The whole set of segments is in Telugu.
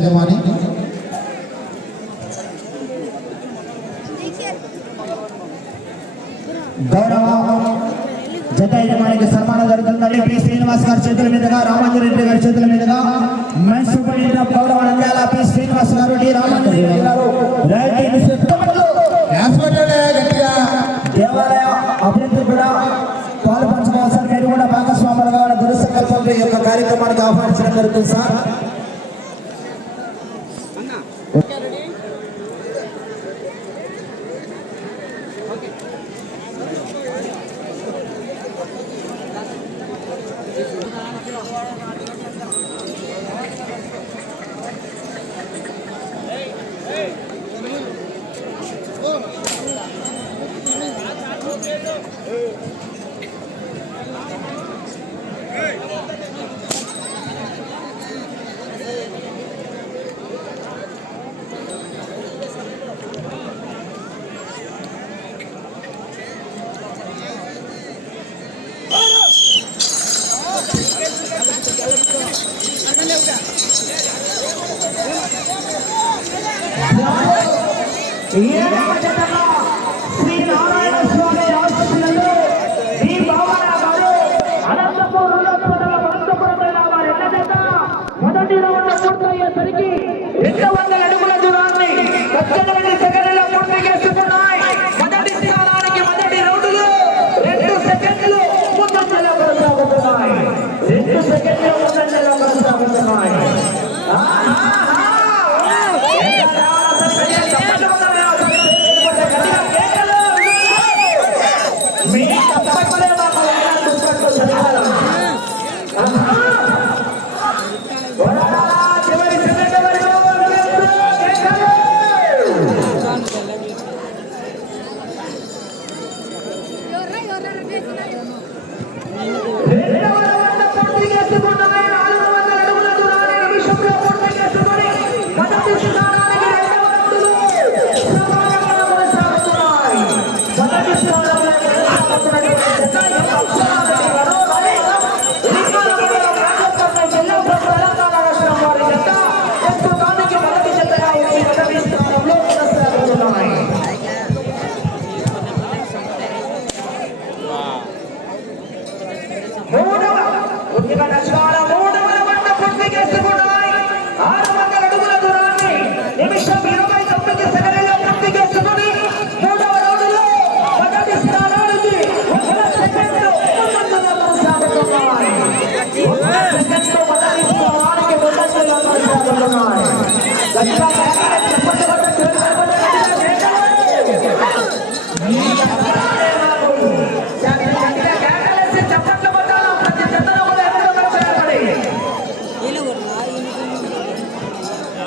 యజమాని. గౌరవ జత యజమానికి సన్మానం జరుగుతుందండి. పి శ్రీనివాస్ గారి చేతుల మీదుగా రామాంజరెడ్డి గారి చేతుల మీదుగా మెన్సుపడిన గౌరవ నంద్యాల పి శ్రీనివాస్ గారు డి. రామాంజరెడ్డి గారు. దేవాలయ అభివృద్ధి కూడా పాల్పంచుకోవాల్సిన మీరు కూడా భాగస్వాములుగా యొక్క కార్యక్రమానికి ఆహ్వానించడం జరుగుతుంది సార్. 耶！পড়তে গেছে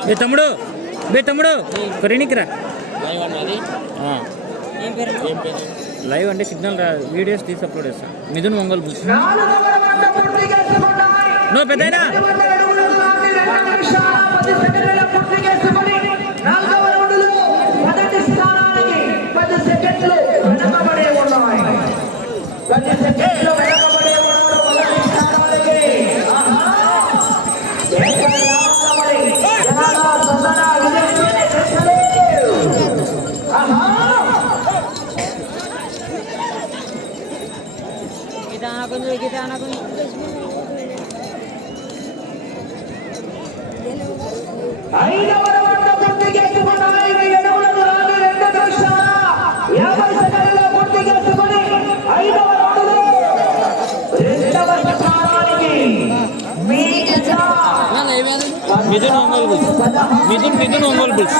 మీ తమ్ముడు మీ తమ్ముడు కొరేనికిరా. లైవ్ అంటే సిగ్నల్ రా వీడియోస్ తీసి అప్లోడ్ చేస్తాను మిథున్ మంగళ బుక్ నువ్వు పెద్ద Kita nak guna, kita nak guna. Mithun Ongole Mithun Mithun Ongole bills.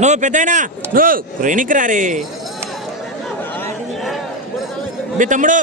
నువ్వు పెద్దయినా. నువ్వు రేణికి రారే. మీ తమ్ముడు.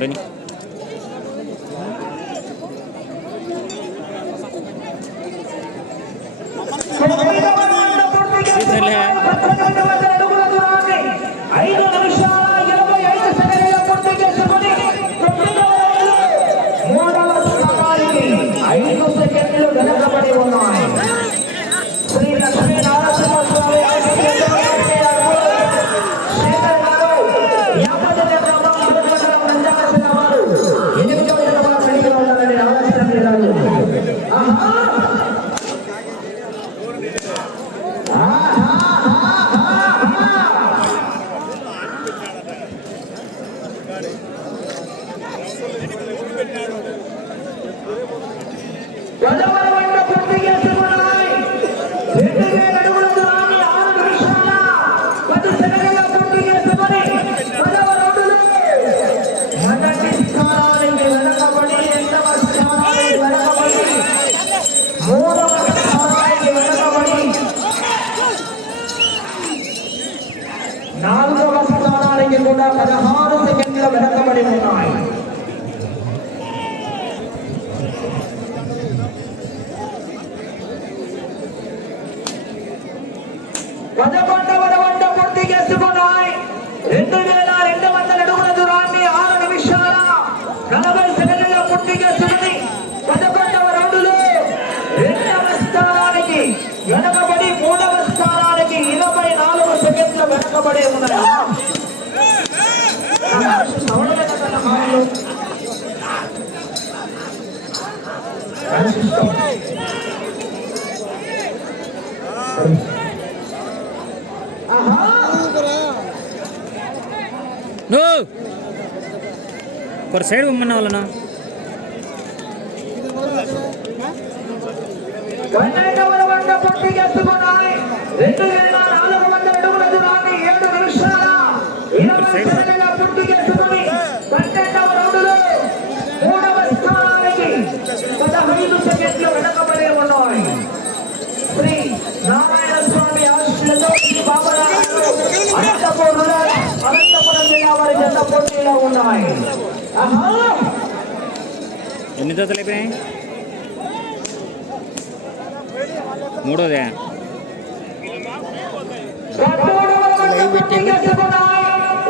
день. కూడా ఏమన్నారా ஒரு சைடு உம்மன வரலண்ணா ఎన్ని జతలు అయిపోయాయి మూడోదే.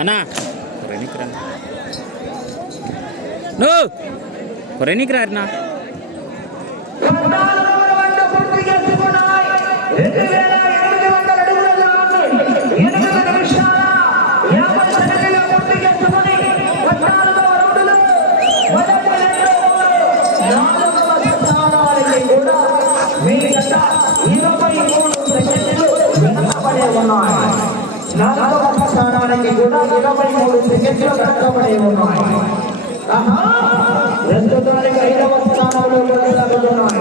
அண்ணா குறை நிற்கிறாங்க நோ குறை ரெண்டு வேலை ఉన్నాయి. నాలుగవ స్థానానికి కూడా ఇరవై మూడు సెకండ్లు కట్టబడి ఉన్నాయి. రెండు ఐదవ స్థానంలో కొనసాగుతున్నాయి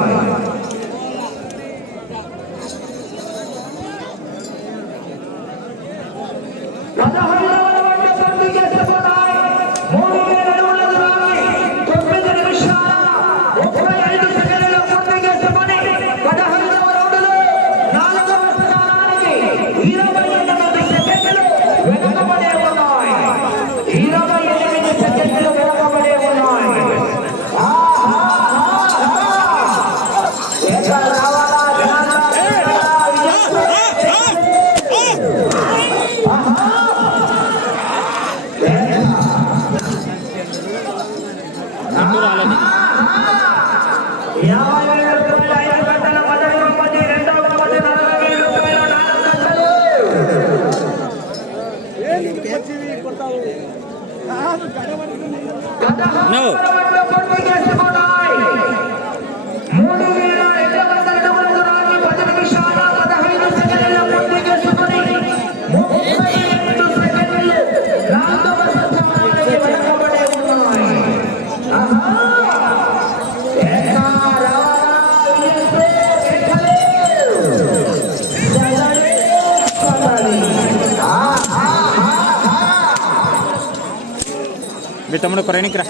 మీ తమ్ముడు కొరేనికి రా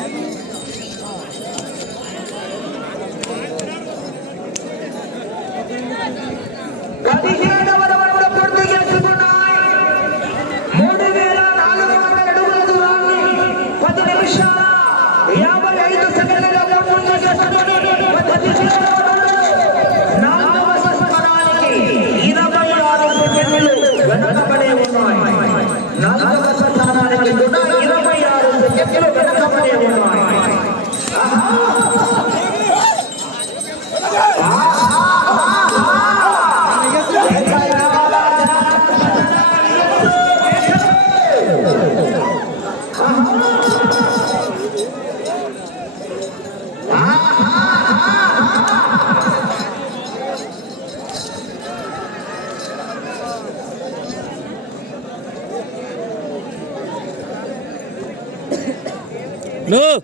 No.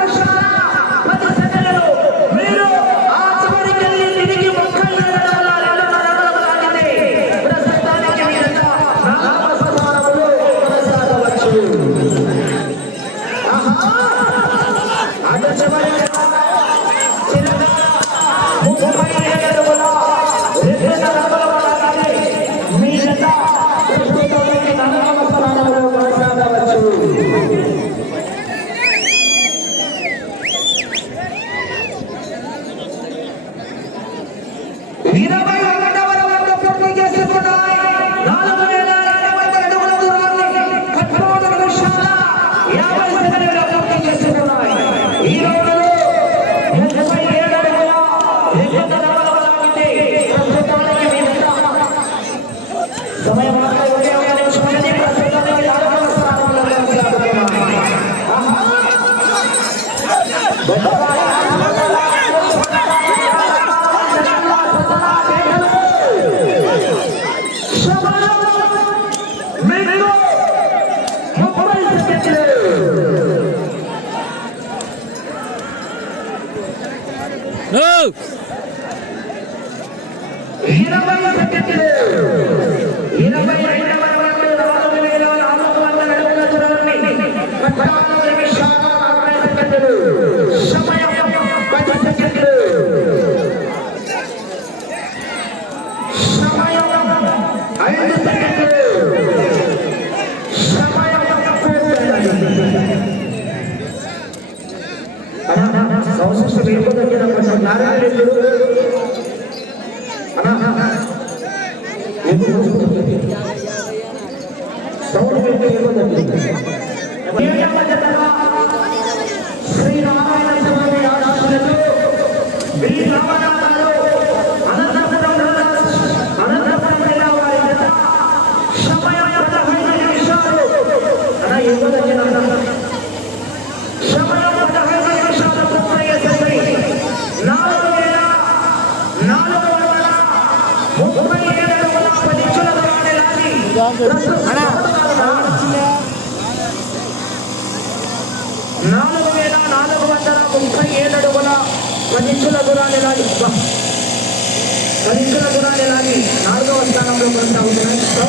Баша. you Mira, subir cuando